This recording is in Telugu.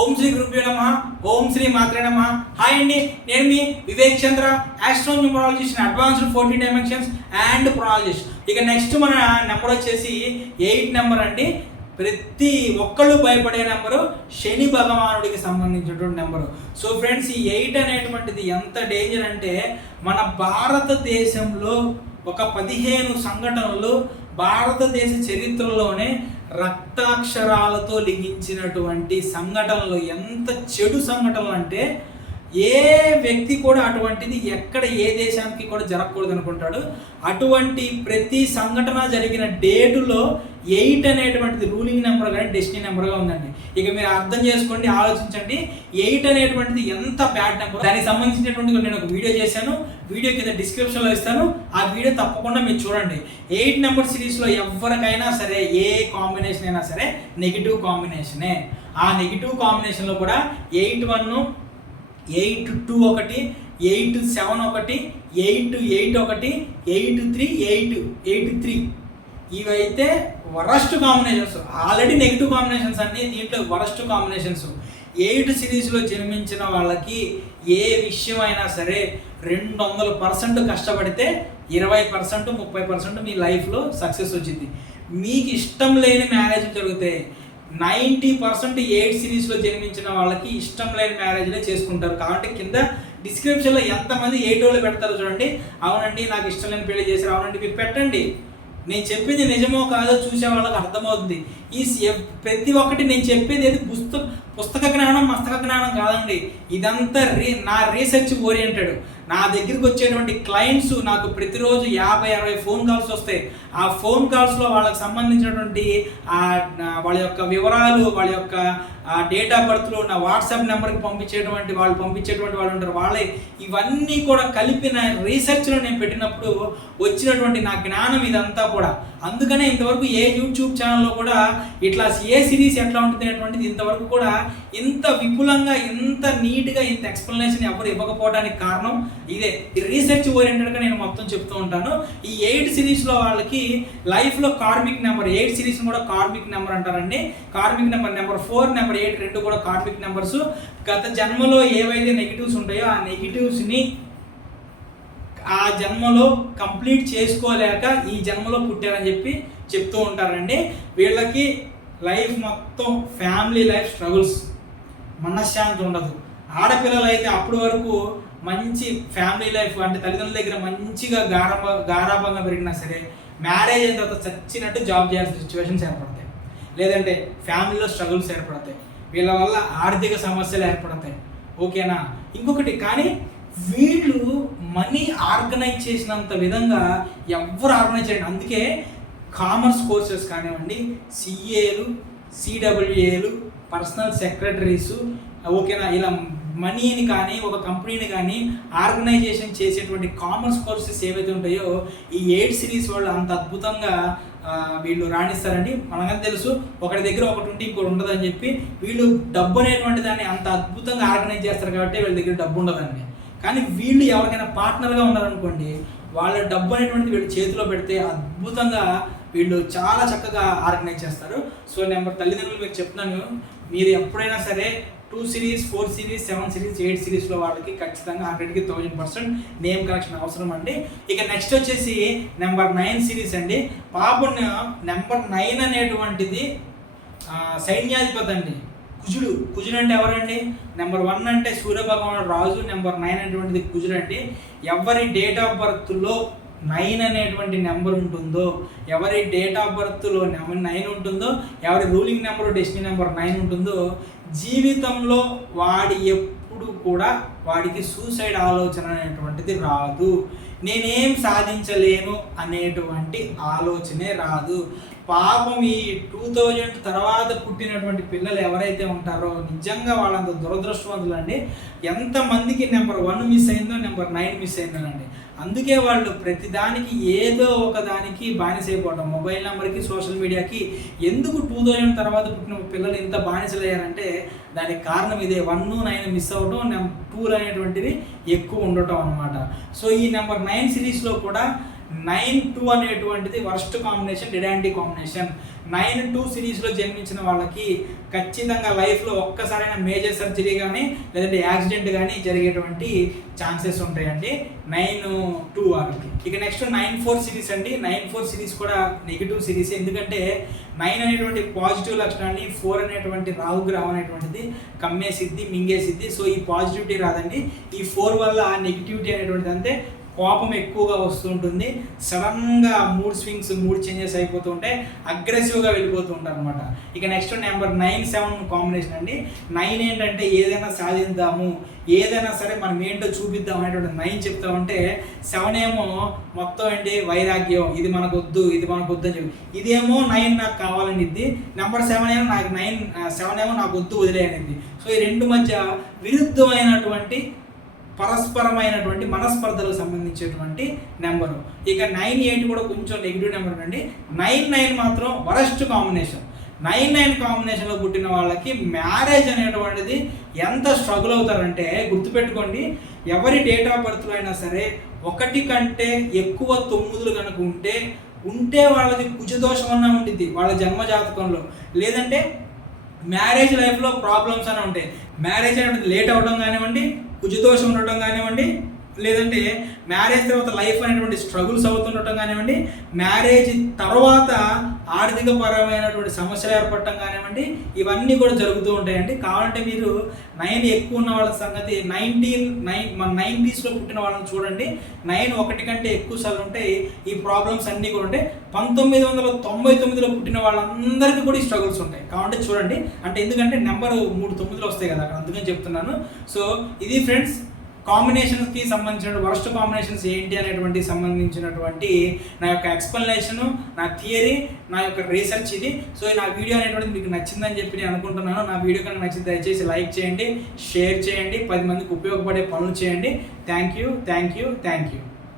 ఓం శ్రీ గురుభ్యో నమః. ఓం శ్రీ మాత్రే నమః. హాయ్ అండి, నేను మీ Vivek Chandra, astro numerologist in advanced 14 dimensions and pronologist. ఇక నెక్స్ట్ మన నెంబర్ వచ్చేసి 8 నెంబర్ అండి. ప్రతి ఒక్కళ్ళు భయపడే నెంబరు, శని భగవానుడికి సంబంధించినటువంటి నెంబరు. సో ఫ్రెండ్స్, ఈ 8 అనేటువంటిది ఎంత డేంజర్ అంటే, మన భారతదేశంలో ఒక 15 సంఘటనలు భారతదేశ చరిత్రలోనే రక్తాక్షరాలతో లిఖించినటువంటి సంఘటనలు. ఎంత చెడు సంఘటనలు అంటే ఏ వ్యక్తి కూడా అటువంటిది ఎక్కడ ఏ దేశానికి కూడా జరగకూడదు అనుకుంటాడు. అటువంటి ప్రతి సంఘటన జరిగిన డేటులో 8 అనేటువంటిది రూలింగ్ నెంబర్ కానీ డెస్టినీ నెంబర్గా ఉందండి. ఇక మీరు అర్థం చేసుకోండి, ఆలోచించండి. 8 అనేటువంటిది ఎంత బ్యాడ్ నెంబర్. దానికి సంబంధించినటువంటి నేను ఒక వీడియో చేశాను, వీడియో కింద డిస్క్రిప్షన్లో ఇస్తాను, ఆ వీడియో తప్పకుండా మీరు చూడండి. 8 నెంబర్ సిరీస్లో ఎవరికైనా సరే ఏ కాంబినేషన్ అయినా సరే నెగిటివ్ కాంబినేషనే. ఆ నెగిటివ్ కాంబినేషన్లో కూడా 8-1, 8-2 ఒకటి, 8-7 ఒకటి, 8-8 ఒకటి, 8-3, 8-3 ఇవైతే worst combinations. Already negative combinations అన్నీ, దీంట్లో వరస్ట్ కాంబినేషన్స్. 8 సిరీస్లో జన్మించిన వాళ్ళకి ఏ విషయం అయినా సరే 200% కష్టపడితే 20%, 30% మీ లైఫ్లో సక్సెస్ వచ్చింది. మీకు ఇష్టం లేని మ్యారేజ్ జరిగితే 90% 8 సిరీస్లో జన్మించిన వాళ్ళకి ఇష్టం లేని మ్యారేజ్లే చేసుకుంటారు. కాబట్టి కింద డిస్క్రిప్షన్లో ఎంతమంది 8 వాళ్ళు పెడతారో చూడండి. అవునండి నాకు ఇష్టం లేని పెళ్లి చేశారు, అవునండి మీరు పెట్టండి. నేను చెప్పింది నిజమో కాదో చూసే వాళ్ళకి అర్థమవుతుంది. ప్రతి ఒక్కటి నేను చెప్పేది ఏది పుస్తక జ్ఞానం, మస్తక జ్ఞానం కాదండి. ఇదంతా నా రీసెర్చ్ ఓరియంటెడ్. నా దగ్గరికి వచ్చేటువంటి క్లయింట్స్ నాకు ప్రతిరోజు 50-60 ఫోన్ కాల్స్ వస్తాయి. ఆ ఫోన్ కాల్స్లో వాళ్ళకి సంబంధించినటువంటి వాళ్ళ యొక్క వివరాలు, వాళ్ళ యొక్క డేట్ ఆఫ్ బర్త్లు నా వాట్సాప్ నెంబర్కి పంపించేటువంటి వాళ్ళు ఉంటారు. వాళ్ళే ఇవన్నీ కూడా కలిపిన రీసెర్చ్లో నేను పెట్టినప్పుడు వచ్చినటువంటి నా జ్ఞానం ఇదంతా కూడా. అందుకనే ఇంతవరకు ఏ యూట్యూబ్ ఛానల్లో కూడా ఇట్లా ఏ సిరీస్ ఎట్లా ఉంటుంది అనేటువంటిది ఇంతవరకు కూడా ఇంత విపులంగా, ఇంత నీట్గా, ఇంత ఎక్స్ప్లెనేషన్ ఎవరు ఇవ్వకపోవడానికి కారణం ఇదే. రీసెర్చ్ ఓరియంటెడ్గా నేను మొత్తం చెప్తూ ఉంటాను. ఈ 8 సిరీస్లో వాళ్ళకి లైఫ్లో కార్మిక్ నెంబర్, 8 సిరీస్ కూడా కార్మిక్ నెంబర్ అంటారండి. కార్మిక్ నెంబర్ 4, నెంబర్ 8 రెండు కూడా కార్మిక్ నెంబర్స్. గత జన్మలో ఏవైతే నెగిటివ్స్ ఉంటాయో ఆ నెగిటివ్స్ని ఆ జన్మలో కంప్లీట్ చేసుకోలేక ఈ జన్మలో పుట్టారని చెప్పి చెప్తూ ఉంటారండి. వీళ్ళకి లైఫ్ మొత్తం ఫ్యామిలీ లైఫ్ స్ట్రగుల్స్, మనశ్శాంతి ఉండదు. ఆడపిల్లలు అయితే అప్పటి వరకు మంచి ఫ్యామిలీ లైఫ్ అంటే తల్లిదండ్రుల దగ్గర మంచిగా గారాభంగా పెరిగినా సరే మ్యారేజ్ అయిన తర్వాత చచ్చినట్టు జాబ్ చేయాల్సిన సిచ్యువేషన్స్ ఏర్పడతాయి, లేదంటే ఫ్యామిలీలో స్ట్రగుల్స్ ఏర్పడతాయి, వీళ్ళ వల్ల ఆర్థిక సమస్యలు ఏర్పడతాయి. ఓకేనా? ఇంకొకటి, కానీ వీళ్ళు మనీ ఆర్గనైజ్ చేసినంత విధంగా ఎవరు ఆర్గనైజ్ చేయండి. అందుకే కామర్స్ కోర్సెస్ కానివ్వండి, సిఏలు, సిడబ్ల్యూఏలు, పర్సనల్ సెక్రటరీసు, ఓకేనా, ఇలా మనీని కానీ ఒక కంపెనీని కానీ ఆర్గనైజేషన్ చేసేటువంటి కామర్స్ కోర్సెస్ ఏవైతే ఉంటాయో ఈ 8 సిరీస్ వాళ్ళు అంత అద్భుతంగా వీళ్ళు రాణిస్తారండి. మనకు తెలుసు, ఒకటి దగ్గర ఒకటి ఉంటే ఇంకోటి ఉండదని చెప్పి వీళ్ళు డబ్బు అనేటువంటి దాన్ని అంత అద్భుతంగా ఆర్గనైజ్ చేస్తారు కాబట్టి వీళ్ళ దగ్గర డబ్బు ఉండదండి. కానీ వీళ్ళు ఎవరికైనా పార్ట్నర్గా ఉన్నారనుకోండి, వాళ్ళ డబ్బు అనేటువంటిది వీళ్ళు చేతిలో పెడితే అద్భుతంగా వీళ్ళు చాలా చక్కగా ఆర్గనైజ్ చేస్తారు. సో తల్లిదండ్రులు మీకు చెప్తున్నాను, మీరు ఎప్పుడైనా సరే 2 సిరీస్, 4 సిరీస్, 7 సిరీస్, 8 సిరీస్లో వాళ్ళకి ఖచ్చితంగా 100% నేమ్ కరెక్షన్ అవసరం అండి. ఇక నెక్స్ట్ వచ్చేసి నెంబర్ 9 సిరీస్ అండి. పాపం నెంబర్ 9 అనేటువంటిది సైన్యాధిపతి అండి, కుజుడు అంటే ఎవరండి? నెంబర్ 1 అంటే సూర్యభగవానుడు రాజు, నెంబర్ 9 అనేటువంటిది కుజుడు అండి. ఎవరి డేట్ ఆఫ్ బర్త్లో 9 అనేటువంటి నెంబర్ ఉంటుందో, ఎవరి డేట్ ఆఫ్ బర్త్లో 9 ఉంటుందో, ఎవరి రూలింగ్ నెంబర్ డెస్టినీ నెంబర్ 9 ఉంటుందో, జీవితంలో వాడి ఎప్పుడు కూడా వాడికి సూసైడ్ ఆలోచన అనేటువంటిది రాదు. నేనేం సాధించలేను అనేటువంటి ఆలోచనే రాదు. పాపం ఈ 2000 తర్వాత పుట్టినటువంటి పిల్లలు ఎవరైతే ఉంటారో నిజంగా వాళ్ళంత దురదృష్టవంతులు అండి. ఎంతమందికి నెంబర్ 1 మిస్ అయిందో, నెంబర్ 9 మిస్ అయిందోనండి. అందుకే వాళ్ళు ప్రతిదానికి ఏదో ఒక దానికి బానిసైపోవడం, మొబైల్ నెంబర్కి, సోషల్ మీడియాకి. ఎందుకు 2000 తర్వాత పుట్టిన పిల్లలు ఇంత బానిసలయ్యారంటే దానికి కారణం ఇదే. 1, 9 మిస్ అవ్వడం, 2 అనేటువంటివి ఎక్కువ ఉండటం అనమాట. సో ఈ నెంబర్ 9 సిరీస్లో కూడా 9-2 అనేటువంటిది worst combination, dead anti combination. 9-2 సిరీస్లో జన్మించిన వాళ్ళకి ఖచ్చితంగా లైఫ్లో ఒక్కసారైనా మేజర్ సర్జరీ కానీ లేదంటే యాక్సిడెంట్ కానీ జరిగేటువంటి ఛాన్సెస్ ఉంటాయండి 9-2 వాళ్ళకి. ఇక నెక్స్ట్ 9-4 సిరీస్ అండి. 9-4 సిరీస్ కూడా నెగిటివ్ సిరీస్, ఎందుకంటే 9 అనేటువంటి పాజిటివ్ లక్షణాన్ని 4 అనేటువంటి రాహుగ్రహం అనేటువంటిది కమ్మేసిద్ది, మింగేసిద్ది. సో ఈ పాజిటివిటీ రాదండి. ఈ 4 వల్ల నెగిటివిటీ అనేటువంటిది అంతే, కోపం ఎక్కువగా వస్తుంటుంది, సడన్గా మూడ్ స్వింగ్స్, మూడ్ చేంజెస్ అయిపోతూ ఉంటాయి, అగ్రెసివ్గా వెళ్ళిపోతూ ఉంటారు అనమాట. ఇక నెక్స్ట్ నెంబర్ 9-7 కాంబినేషన్ అండి. 9 ఏంటంటే ఏదైనా సాధిద్దాము, ఏదైనా సరే మనం ఏంటో చూపిద్దాం అనేటువంటి 9 చెప్తామంటే, 7 ఏమో మొత్తం ఏంటి వైరాగ్యం, ఇది మనకు వద్దు, ఇది మనకు వద్దు అని చెప్పి, ఇదేమో 9 నాకు కావాలని ఇది, నెంబర్ 7 ఏమో నాకు 7 ఏమో నాకు వద్దు వదిలేయనిది. సో ఈ రెండు మధ్య విరుద్ధమైనటువంటి పరస్పరమైనటువంటి మనస్పర్ధలకు సంబంధించేటువంటి నెంబరు. ఇక 9-8 కూడా కొంచెం నెగిటివ్ నెంబర్ అండి. 9-9 మాత్రం వరస్ట్ కాంబినేషన్. 9-9 కాంబినేషన్లో పుట్టిన వాళ్ళకి మ్యారేజ్ అనేటువంటిది ఎంత స్ట్రగుల్ అవుతారంటే, గుర్తుపెట్టుకోండి, ఎవరి డేట్ ఆఫ్ బర్త్లో అయినా సరే 1 కంటే ఎక్కువ 9 కనుక ఉంటే వాళ్ళది కుజదోషం అన్న ఉంటుంది వాళ్ళ జన్మజాతకంలో, లేదంటే మ్యారేజ్ లైఫ్లో ప్రాబ్లమ్స్ అని ఉంటాయి. మ్యారేజ్ అనేది లేట్ అవ్వడం కానివ్వండి, కుజదోషం ఉండటం కానివ్వండి, లేదంటే మ్యారేజ్ తర్వాత లైఫ్ అనేటువంటి స్ట్రగుల్స్ అవుతుండటం కానివ్వండి, మ్యారేజ్ తర్వాత ఆర్థిక పరమైనటువంటి సమస్యలు ఏర్పడటం కానివ్వండి, ఇవన్నీ కూడా జరుగుతూ ఉంటాయండి. కావాలంటే మీరు 9 ఎక్కువ ఉన్న వాళ్ళ సంగతి 90s పుట్టిన వాళ్ళని చూడండి. 9 1 కంటే ఎక్కువ సార్లు ఉంటాయి ఈ ప్రాబ్లమ్స్ అన్నీ కూడా ఉంటాయి. 1999లో పుట్టిన వాళ్ళందరికీ కూడా ఈ స్ట్రగుల్స్ ఉంటాయి. కావాలంటే చూడండి, అంటే ఎందుకంటే నెంబర్ 3 9 వస్తాయి కదా అక్కడ, అందుకని చెప్తున్నాను. సో ఇది ఫ్రెండ్స్, కాంబినేషన్స్కి సంబంధించిన వరస్ట్ కాంబినేషన్స్ ఏంటి అనేటువంటి సంబంధించినటువంటి నా యొక్క ఎక్స్ప్లెనేషను, నా థియరీ, నా యొక్క రీసెర్చ్ ఇది. సో నా వీడియో అనేటువంటిది మీకు నచ్చిందని చెప్పి నేను అనుకుంటున్నాను. నా వీడియో కనుక నచ్చితే దయచేసి లైక్ చేయండి, షేర్ చేయండి, 10 మందికి ఉపయోగపడే పనులు చేయండి. Thank you.